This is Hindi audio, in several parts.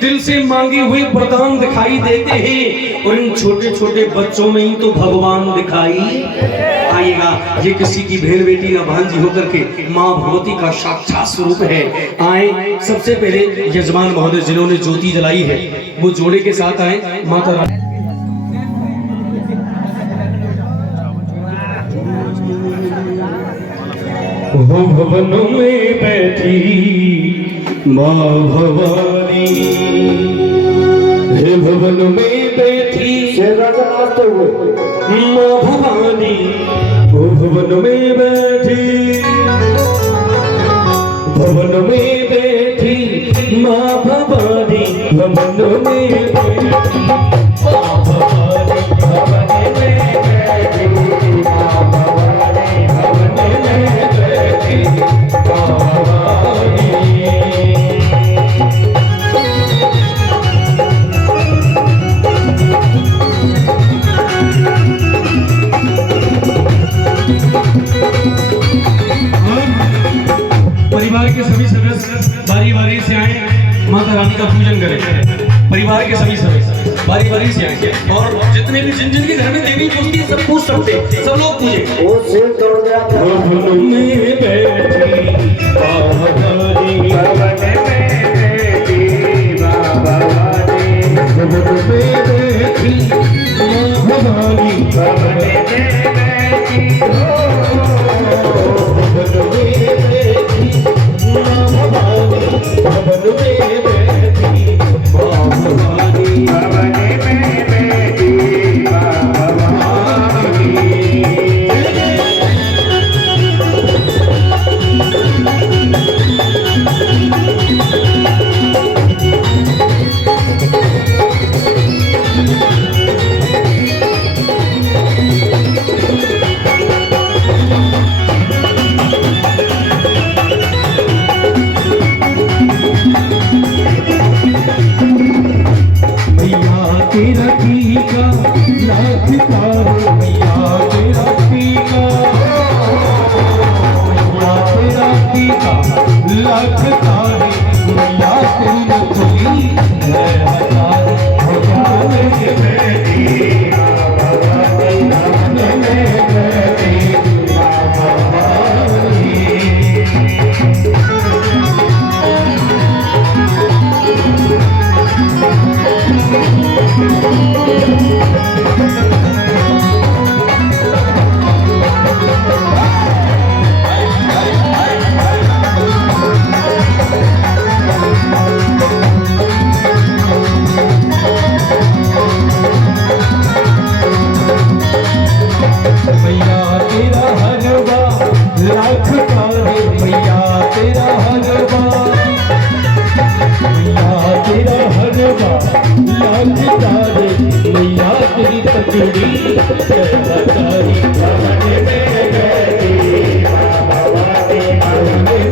दिल से मांगे हुए वरदान दिखाई देते हैं और इन छोटे छोटे बच्चों में ही तो भगवान दिखाई आएगा। ये किसी की बहन बेटी ना भांजी होकर के माँ भगवती का साक्षात स्वरूप है। आए सबसे पहले यजमान महोदय जिन्होंने ज्योति जलाई है वो जोड़े के साथ आए। माता रानी वो भवनों में बैठी माँ भवानी, हे भवन में बैठी माँ भवानी, वो भवन में बैठी, भवन में बैठी माँ भवानी, भवन में बैठी माँ भवानी, भवन में बैठी माँ भवानी, भवन में बैठी माँ भवानी। परिवार के सभी सदस्य बारी बारी से आए, माता रानी का पूजन करें। परिवार के सभी सदस्य बारी बारी से आएंगे और जितने भी जिन जिन के घर में देवी पूजती है सब पूछ सकते, सब लोग पूजे। वो सिर तोड़ गया था। भवन में बैठी भवानी, भवन में बैठी भवानी, भवन में बैठी भवानी, भवन में बैठी भवन में बैठी भवानी, भवन में बैठी भवानी। तेरा टीका लाख तारो मैया, तेरा टीका मैया, तेरा टीका लाख तारे मैया, तेरी नथुनी है हजारे भगवान के बेटी भगवान में बेटी भवानी। मैया तेरा हलवा लाख तारे मैया, तेरा हलवा मैया, तेरा हलवा लाख तारे मैया, तेरी तकड़ी हजारी भवन में बैठी भवानी, भवन में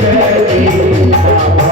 बैठी भवानी।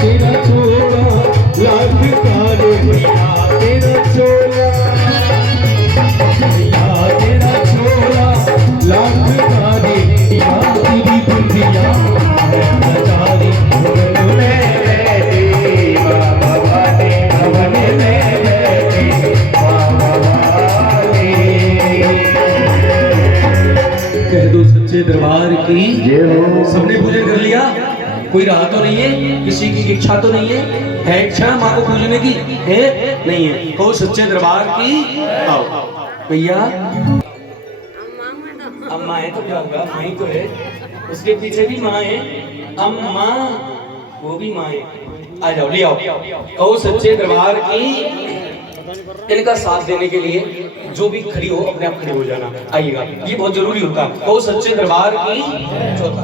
तेरा चोला लाख तारे भैया तेरा चोला, भैया तेरा चोला लाख तारे भैया तेरी बुंदिया नजारी भवन में बैठी बाबा वाले भवन में बैठी बाबा वाले। कह दो सच्चे दरबार की सबने पूजन कर लिया? कोई राह तो नहीं है, किसी की इच्छा तो नहीं है इच्छा माँ को पूजने की? है नहीं है? कहो सच्चे दरबार की आओ भैया। अम्मा है तो क्या होगा, माँ ही तो है, उसके पीछे भी माँ है, अम्मा वो भी माँ है। आ जाओ ले आओ। कहो सच्चे दरबार की। इनका साथ देने के लिए जो भी खड़ी हो अपने आप खड़ी हो जाना, आइएगा, ये बहुत जरूरी होता है। कहो सच्चे दरबार की। चौथा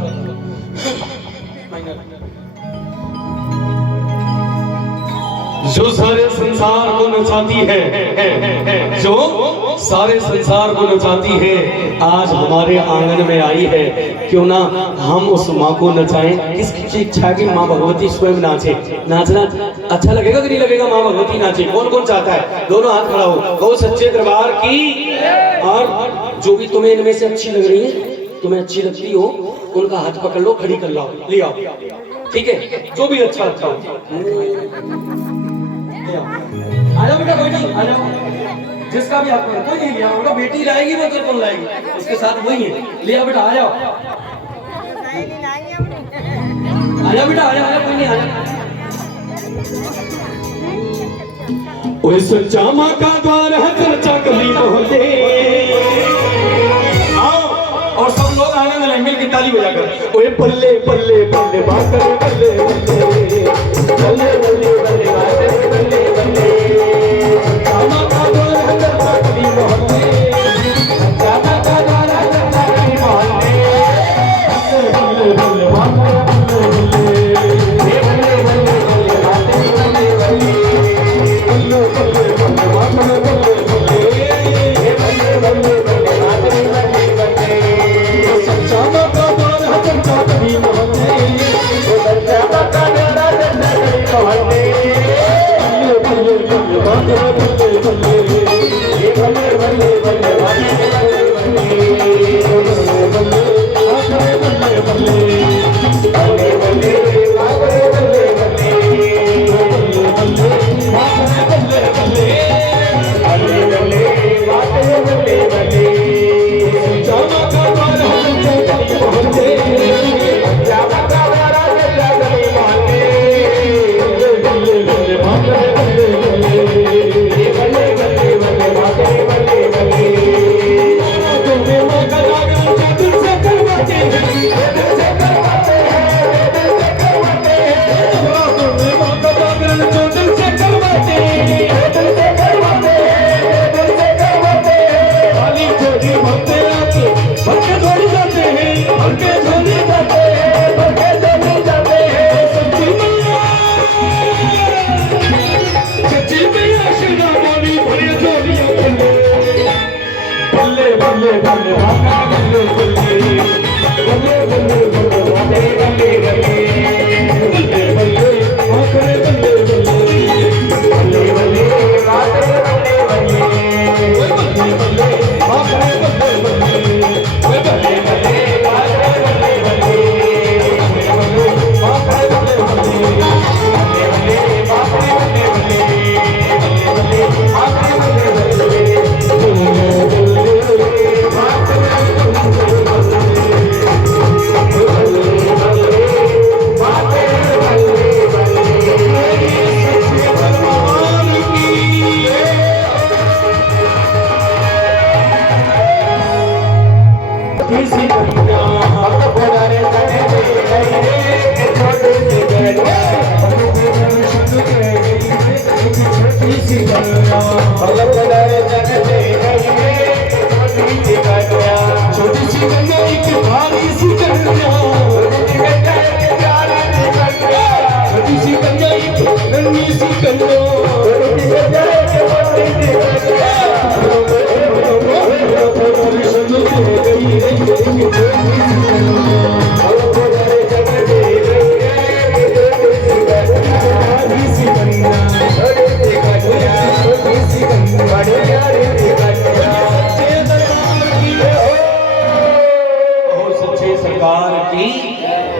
जो सारे संसार को नचाती है, जो सारे संसार को नचाती है, आज हमारे आंगन में आई है, क्यों ना हम उस माँ को नचाएं। किसकी इच्छा की माँ भगवती स्वयं नाचे? नाचना अच्छा लगेगा कि नहीं लगेगा? माँ भगवती नाचे, कौन कौन चाहता है? दोनों हाथ खड़ा हो, कहो सच्चे दरबार की। और जो भी तुम्हें इनमें से अच्छी लग रही है, तुम्हें अच्छी लगती हो, उनका हाथ पकड़ लो, खड़ी कर लो, ले आओ, ठीक है? जो भी अच्छा लगता हो आ जाओ बेटा, कोई नहीं, आ जाओ, जिसका भी आपको कोई नहीं लिया होगा, बेटी लाएगी वो तो कौन लाएगी, उसके साथ वही है, ले आओ बेटा, आ जाओ, आ जाओ बेटा, आ जाओ, कोई नहीं, आ जाओ। ओए सच्चा माँ का द्वार है, चर्चा कली मोहल्ले, आओ और सब लोग आने वाले मिल के ताली बजाकर, ओए बल्ले बल्ले बल्ले बाकर बल्ले बल्ले बल्ले बल्ले बल्ले बाकर बल्ले बल्ले, सच्चा का द्वार है, चर्चा कली मोहल्ले, सच्चा का द्वार है, चर्चा कली मोहल्ले, बल्ले बल्ले बाकर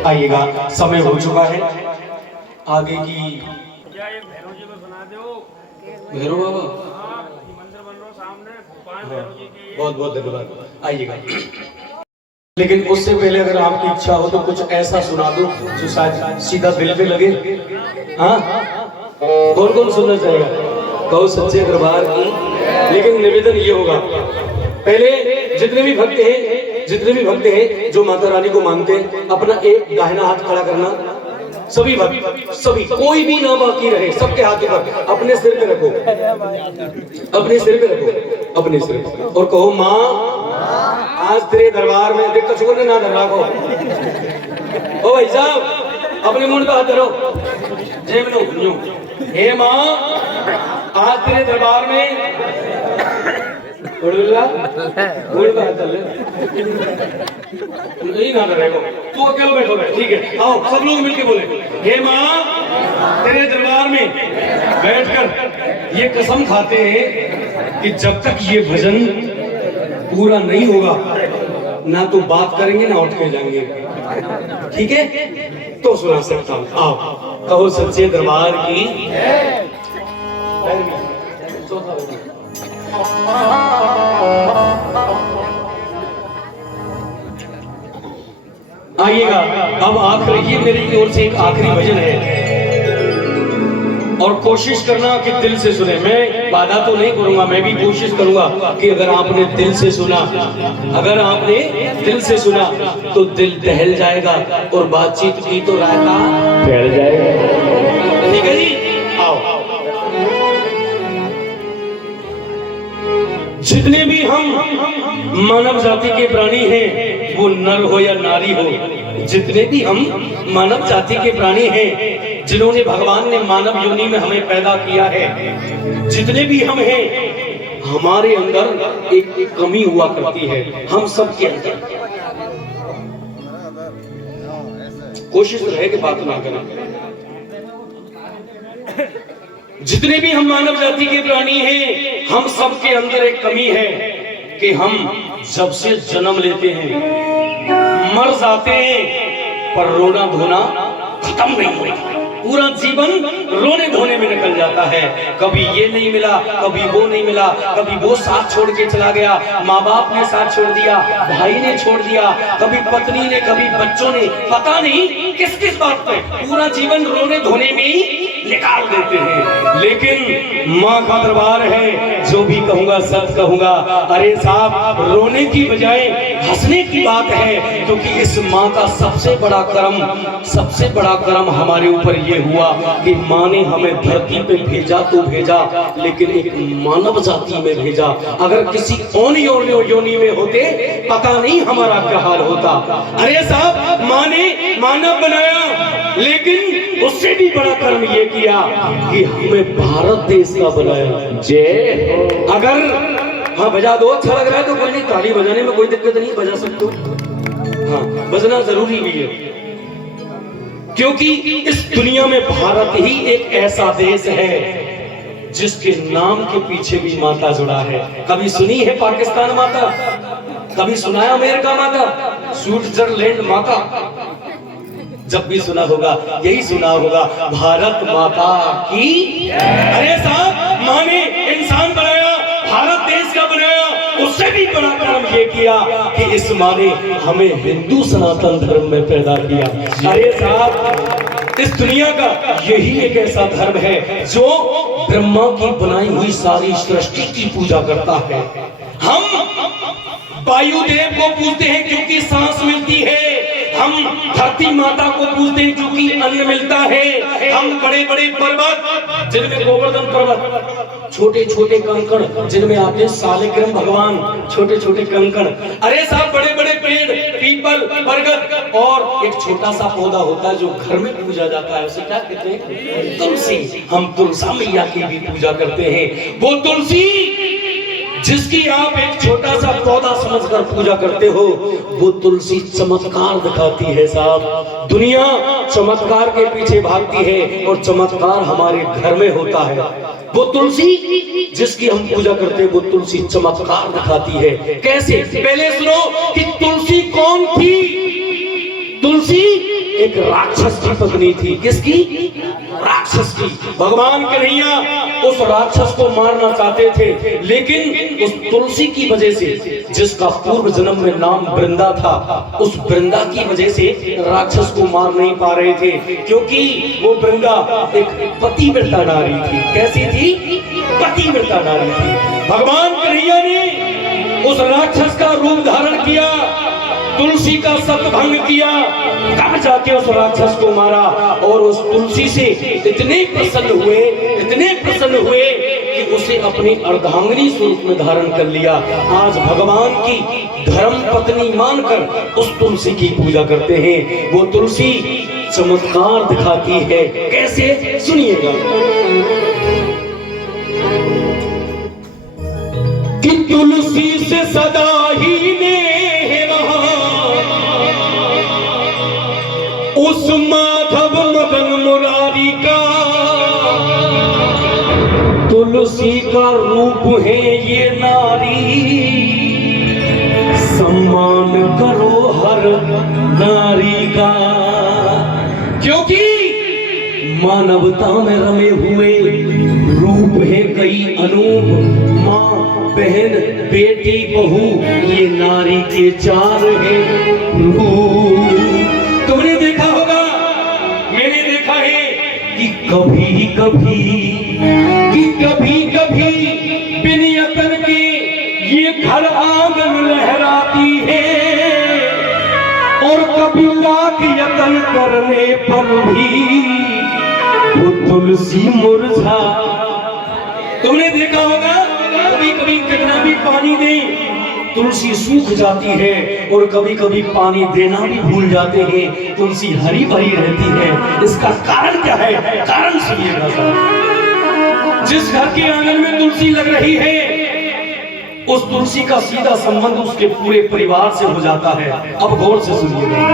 आइएगा, समय हो चुका है। आगे की क्या एक भैरव जी को सुना दो। भैरव बाबा, हाँ, मंदिर बन रहा सामने, 5 भैरव जी की। बहुत बहुत धन्यवाद, आइएगा। लेकिन उससे पहले अगर आपकी इच्छा हो तो कुछ ऐसा सुना दो जो शायद सीधा दिल पे लगे। हाँ, कौन कौन सुनना चाहेगा? कहो सच्चे दरबार की। लेकिन निवेदन ये होगा, पहले जितने भी भक्त हैं जो माता रानी को मानते हैं, अपना एक दाहिना हाथ खड़ा करना। सभी भक्त, सभी, कोई भी ना बाकी रहे, सबके हाथ पर अपने सिर पे रखो, अपने सिर पे रखो, अपने सिर पे, और कहो माँ आज तेरे दरबार में देख कछुआ ने ना धर रखो। ओ भाई साहब, अपने मुंह पे हाथ धरो, जेब में यूं, हे माँ आज तेरे दरबार में नहीं ना रहेगा, तू अकेले बैठो, ठीक है? आओ सब लोग मिलके बोले, हे माँ तेरे दरबार में बैठकर ये कसम खाते हैं कि जब तक ये भजन पूरा नहीं होगा ना तो बात करेंगे ना उठ के जाएंगे, ठीक है? तो सुना सकता हूँ, आओ कहो सच्चे दरबार की। आइएगा, अब आखिरी, ये मेरी ओर से एक आखिरी भजन है और कोशिश करना कि दिल से सुने। मैं वादा तो नहीं करूंगा, मैं भी कोशिश करूंगा कि अगर आपने दिल से सुना, अगर आपने दिल से सुना तो दिल दहल जाएगा और बातचीत की तो रायता फैल जाएगा, ठीक है जी? आओ, जितने भी हम मानव जाति के प्राणी हैं, वो नर हो या नारी हो, जितने भी हम मानव जाति के प्राणी हैं, जिन्होंने भगवान ने मानव योनि में हमें पैदा किया है, जितने भी हम हैं, हमारे अंदर एक कमी हुआ करती है, हम सब के अंदर। कोशिश रहे कि बात ना करें। जितने भी हम मानव जाति के प्राणी हैं, हम सब के अंदर एक कमी है कि हम जब से जन्म लेते हैं मर जाते हैं, पर रोना धोना खत्म नहीं होता। पूरा जीवन रोने धोने में निकल जाता है। कभी ये नहीं मिला, कभी वो नहीं मिला, कभी वो साथ छोड़ के चला गया, माँ बाप ने साथ छोड़ दिया, भाई ने छोड़ दिया, कभी पत्नी ने, कभी बच्चों ने, पता नहीं किस किस बात पे पूरा जीवन रोने धोने में ही निकाल देते हैं। लेकिन माँ का दरबार है, जो भी कहूंगा सच कहूंगा। अरे साहब, रोने की बजाय हंसने की बात है, क्योंकि इस माँ का सबसे बड़ा कर्म हमारे ऊपर ये हुआ कि माँ ने हमें धरती पे भेजा तो भेजा, लेकिन एक मानव जाति में भेजा। अगर किसी और योनि में होते, पता नहीं हमारा क्या हाल होता। अरे साहब, माँ ने मानव बनाया, लेकिन उससे भी बड़ा कर्म ये किया कि हमें भारत देश का बनाया। जय। अगर हाँ बजा दो, अच्छा लग रहा है तो कोई नहीं, ताली बजाने में कोई दिक्कत नहीं, बजा सकते हो। हाँ, बजना जरूरी भी है, क्योंकि इस दुनिया में भारत ही एक ऐसा देश है जिसके नाम के पीछे भी माता जुड़ा है। कभी सुनी है पाकिस्तान माता? कभी सुना है अमेरिका माता, स्विट्जरलैंड माता? जब भी सुना होगा, यही सुना होगा, भारत माता की। अरे साहब, माँ ने इंसान बनाया, भारत देश का बनाया, उससे भी बड़ा कर्म ये किया कि इस माँ ने हमें हिंदू सनातन धर्म में पैदा किया। अरे साहब, इस दुनिया का यही एक ऐसा धर्म है जो ब्रह्मा की बनाई हुई सारी सृष्टि की पूजा करता है। हम वायुदेव को पूजते हैं क्योंकि सांस मिलती है, हम धरती माता को पूजते हैं क्योंकि अन्न मिलता है, हम बड़े बड़े पर्वत जिनमें गोवर्धन पर्वत, छोटे छोटे कंकड़ जिनमें आते हैं सालिग्राम भगवान, छोटे छोटे कंकड़। अरे साहब, बड़े बड़े पेड़, पीपल, बरगद, और एक छोटा सा पौधा होता है जो घर में पूजा जाता है, उसे क्या कहते हैं? तुलसी। हम तुलसा मैया की भी पूजा करते हैं। वो तुलसी जिसकी आप एक छोटा सा पौधा समझकर पूजा करते हो, वो तुलसी चमत्कार दिखाती है। साहब, दुनिया चमत्कार के पीछे भागती है और चमत्कार हमारे घर में होता है। वो तुलसी जिसकी हम पूजा करते हैं, वो तुलसी चमत्कार दिखाती है। कैसे? पहले सुनो कि तुलसी कौन थी। तुलसी एक राक्षस की पत्नी थी। किसकी? राक्षस की। भगवान कन्हैया उस राक्षस को मारना चाहते थे, लेकिन उस तुलसी की वजह से, जिसका पूर्व जन्म में नाम वृंदा था, उस वृंदा की वजह से राक्षस को मार नहीं पा रहे थे, क्योंकि वो वृंदा एक पतिव्रता नारी थी। कैसी थी? पतिव्रता नारी थी। भगवान कन्हैया ने उस राक्षस का रूप धारण किया, तुलसी का सत्भंग किया, तब जाके उस राक्षस को मारा। और उस तुलसी से इतने प्रसन्न हुए कि उसे अपनी अर्धांगिनी स्वरूप में धारण कर लिया। आज भगवान की धर्म पत्नी मानकर उस तुलसी की पूजा करते हैं। वो तुलसी चमत्कार दिखाती है। कैसे? सुनिएगा। कि तुलसी से सदा ही ने उस माधव मदन मुरारी का, तुलसी का रूप है ये नारी, सम्मान करो हर नारी का। क्योंकि मानवता में रमे हुए रूप है कई अनूप, माँ, बहन, बेटी, बहू, ये नारी के चार है रूप। तुमने देखा होगा, मैंने देखा है कि कभी कभी बिन यतन के ये घर आंगन लहराती है, और कभी लाख यतन करने पर भी वो तुलसी मुरझा। तुमने देखा होगा, कभी कितना भी पानी दे तुलसी सूख जाती है, और कभी कभी पानी देना भी भूल जाते हैं, तुलसी हरी भरी रहती है। इसका कारण क्या है? कारण सुनिएगा सर। जिस घर के आंगन में तुलसी लग रही है, उस तुलसी का सीधा संबंध उसके पूरे परिवार से हो जाता है। अब गौर से सुनिएगा।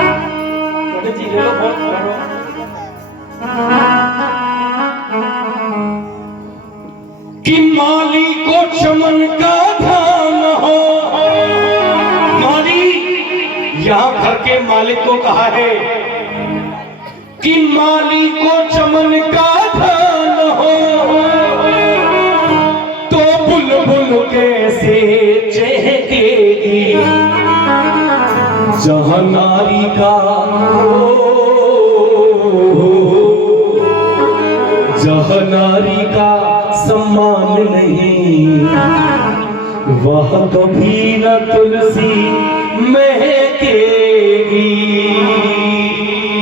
कि माली को चमन का ध्यान हो, यहां घर के मालिक को कहा है कि माली को चमन का ध्यान हो, तो बुलबुल कैसे चहकेगी, जहां नारी का सम्मान नहीं, वह कभी न तुलसी महकेगी।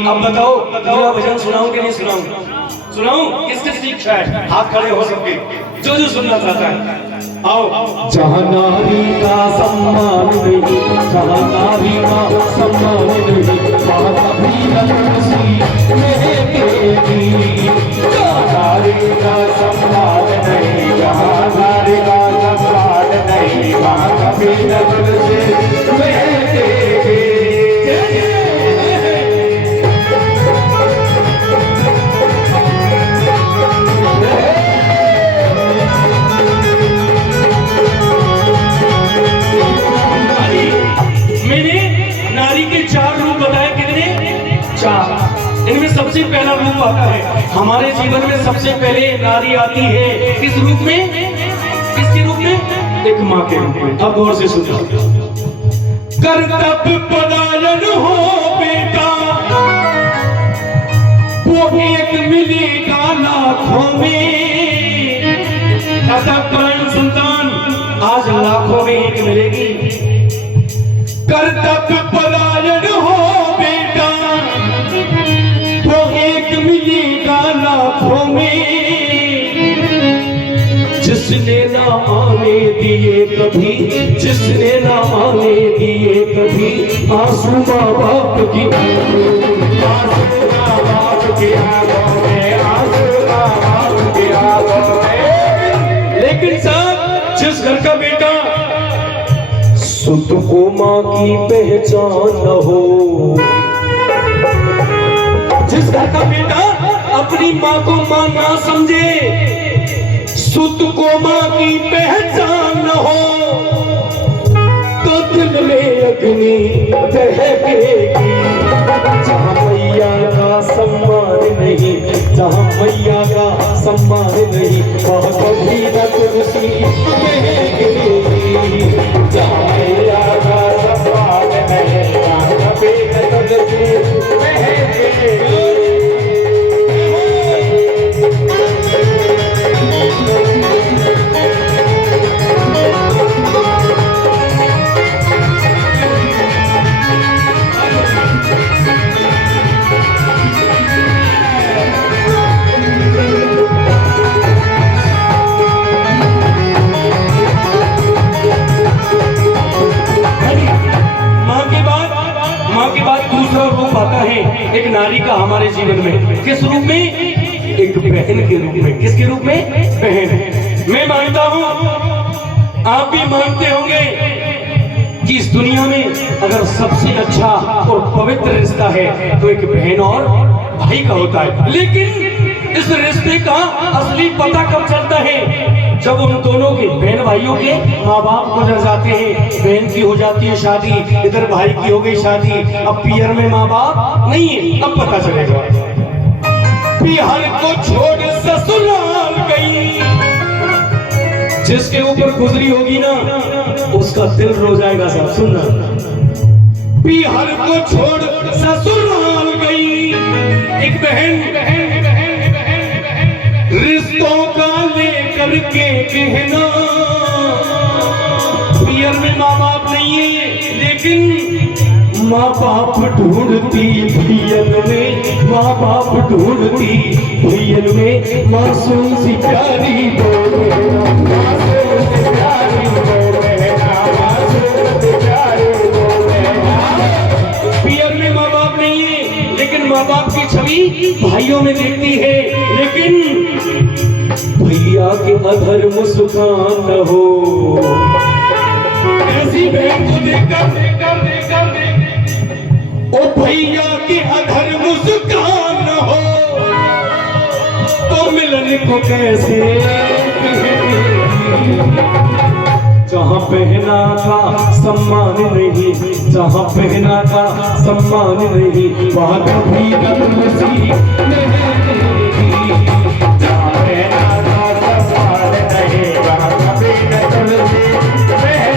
अब बताओ, पूरा भजन सुनाऊं कि नहीं सुनाऊं? सुनाऊं? किसकी शिक्षा है? हाथ खड़े हो सबके, जो सुनना चाहता है। आओ। जहाँ नारी का सम्मान नहीं, जहाँ नारी का सम्मान नहीं, वहाँ कभी न तुलसी महकेगी। जहाँ नारी का सम्मान नहीं, जहाँ नारी का सम्मान नहीं, वहाँ कभी न तुलसी महकेगी। इनमें सबसे पहला रूप आता है हमारे जीवन में। सबसे पहले नारी आती है किस रूप में? किसके रूप में? एक माँ के रूप में। अब गौर से सुनो। कर्तव्य परायण हो बेटा, वो एक मिलेगा लाखों में। कर्तव्यपरायण संतान आज लाखों में एक मिलेगी। कर्तव्य परायण हो बेटा, वो एक मिलेगा लाखों में। जिसने ना आने दिए कभी, जिसने ना आने दिए कभी आंसू माँ बाप की, आंसू माँ बाप की आंखों में, आंसू माँ बाप की आंखों में। लेकिन साहब, जिस घर का बेटा सुत को माँ की पहचान न हो, जिस घर का बेटा अपनी माँ को माँ ना समझे, सुत को माँ की पहचान न हो, तो दिल में अग्नि दहकेगी। जहाँ मैया जहाँ मैया का सम्मान नहीं वहाँ कभी न तुलसी महकेगी। जहाँ मैया का सम्मान नहीं वहाँ कभी न तुलसी महकेगी। दूसरा रूप आता है एक नारी का हमारे जीवन में। किस रूप में? एक बहन के रूप में। किसके रूप में? बहन। मैं मानता हूं, आप भी मानते होंगे कि इस दुनिया में अगर सबसे अच्छा और पवित्र रिश्ता है तो एक बहन और भाई का होता है। लेकिन इस रिश्ते का असली पता कब चलता है? जब उन दोनों के, बहन भाइयों के माँ बाप गुजर जाते हैं। बहन की हो जाती है शादी, इधर भाई की हो गई शादी, अब पियर में माँ बाप नहीं है, अब पता चलेगा। पियर को छोड़ ससुराल गई, जिसके ऊपर गुजरी होगी ना उसका दिल रो जाएगा। सब सुनना, पियर को छोड़ ससुराल गई एक बहन, रिश्तों का लेकर के कहना। पियर में माँ बाप नहीं है, लेकिन माँ बाप ढूंढती पियर में, माँ बाप ढूंढती पियर में। मासूम सी प्यारी पियर में माँ बाप नहीं है, लेकिन माँ बाप की छवि भाइयों में देखती है। लेकिन भैया के अधर मुस्कान न हो, ऐसी बहन को देखकर ओ भैया के अधर मुस्कान न हो तो मिलन को कैसे? जहाँ पहना का सम्मान नहीं, जहाँ पहना का सम्मान नहीं वहाँ कभी न तुलसी महकेगी। जहाँ पहना का सम्मान नहीं वहाँ कभी न तुलसी महकेगी।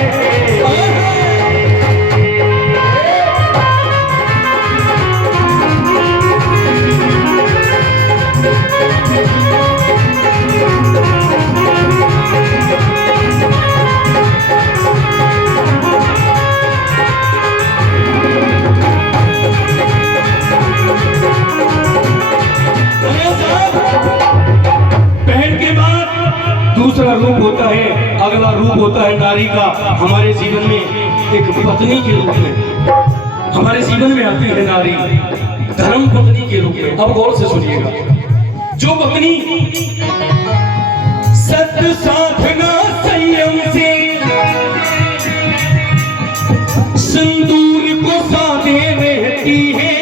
दूसरा रूप होता है, अगला रूप होता है नारी का हमारे जीवन में एक पत्नी के रूप में। हमारे जीवन में आती है नारी धर्म पत्नी के रूप में। अब गौर से सुनिएगा, जो पत्नी सत्य साधना संयम से सिंदूर को साधे रहती है,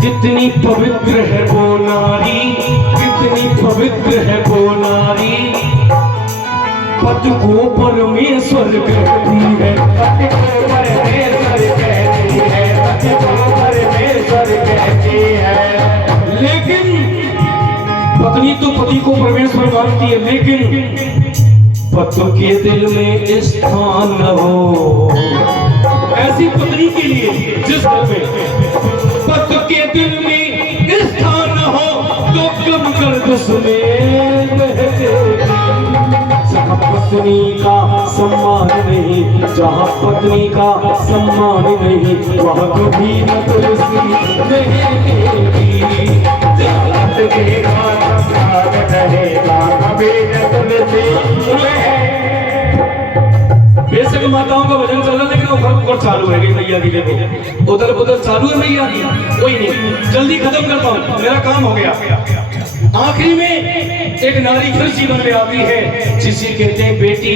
कितनी पवित्र है वो नारी, कितनी पवित्र है वो नारी। पति को परमेश्वर कहती है, पति को परमेश्वर कहती है, पति को परमेश्वर कहती है। लेकिन पत्नी तो पति को परमेश्वर मानती है, लेकिन पति के दिल में स्थान न हो। ऐसी पत्नी के लिए जिस घर में पति के दिल में स्थान न हो तो कब कर उसमें जहाँ पत्नी का सम्मान नहीं, जहाँ पत्नी का सम्मान नहीं वहाँ कभी न तुलसी महकेगी। जहाँ पत्नी का सम्मान नहीं वहाँ कभी न तुलसी महकेगी। बेशक माताओं का भजन चल रहा है, लेकिन वो चालू है भैया की, देखो उधर उधर चालू है भैया की। कोई नहीं, जल्दी खत्म करता हूँ, मेरा काम हो गया। आखिरी में एक नारी फिर जीवन में आती है जिसे कहते हैं बेटी।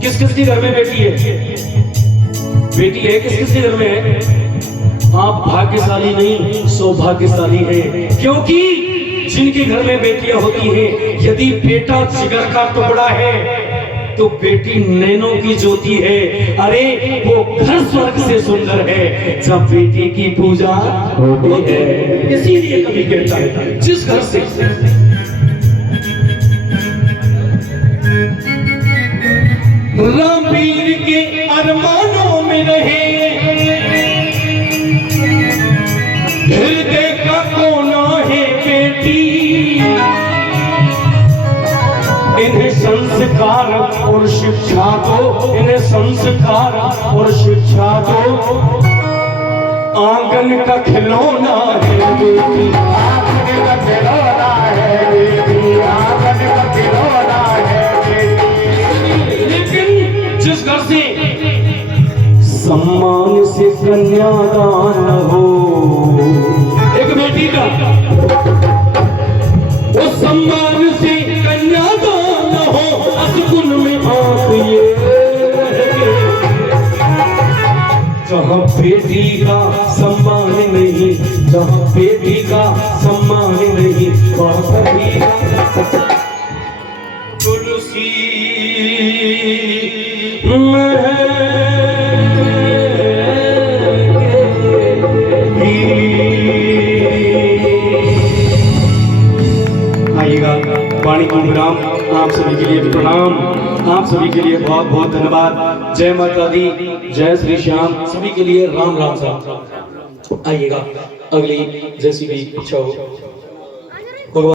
किस किस के घर में बेटी है? बेटी है, किस किस के घर में है? आप भाग्यशाली नहीं, सौभाग्यशाली है, क्योंकि जिनके घर में बेटियां होती हैं, यदि बेटा जिगर का टुकड़ा है तो बेटी नैनों की ज्योति है। अरे वो घर स्वर्ग से सुंदर है जब बेटी की पूजा होती है। इसीलिए कभी कहता है जिस घर से रामवीर के अरमानों में रहे, हृदय का कोना है बेटी, इन्हें संस्कार और शिक्षा दो, इन्हें संस्कार और शिक्षा दो। आंगन का खिलौना है बेटी, आंगन का खिलौना है बेटी, आंगन का खिलौना है बेटी। लेकिन जिस घर से सम्मान से कन्यादान हो, एक बेटी का वो सम्मान से कन्यादान हो, असगुन में आप ये जहाँ बेटी का सम्मान नहीं, जहाँ बेटी का सम्मान नहीं, वहाँ कभी तुलसी आइएगा। वाणी को विराम। आप सभी के लिए प्रणाम, आप सभी के लिए बहुत बहुत धन्यवाद। जय माता दी, जय श्री श्याम। सभी के लिए राम राम साहब। आइएगा, अगली जैसी भी इच्छा हो।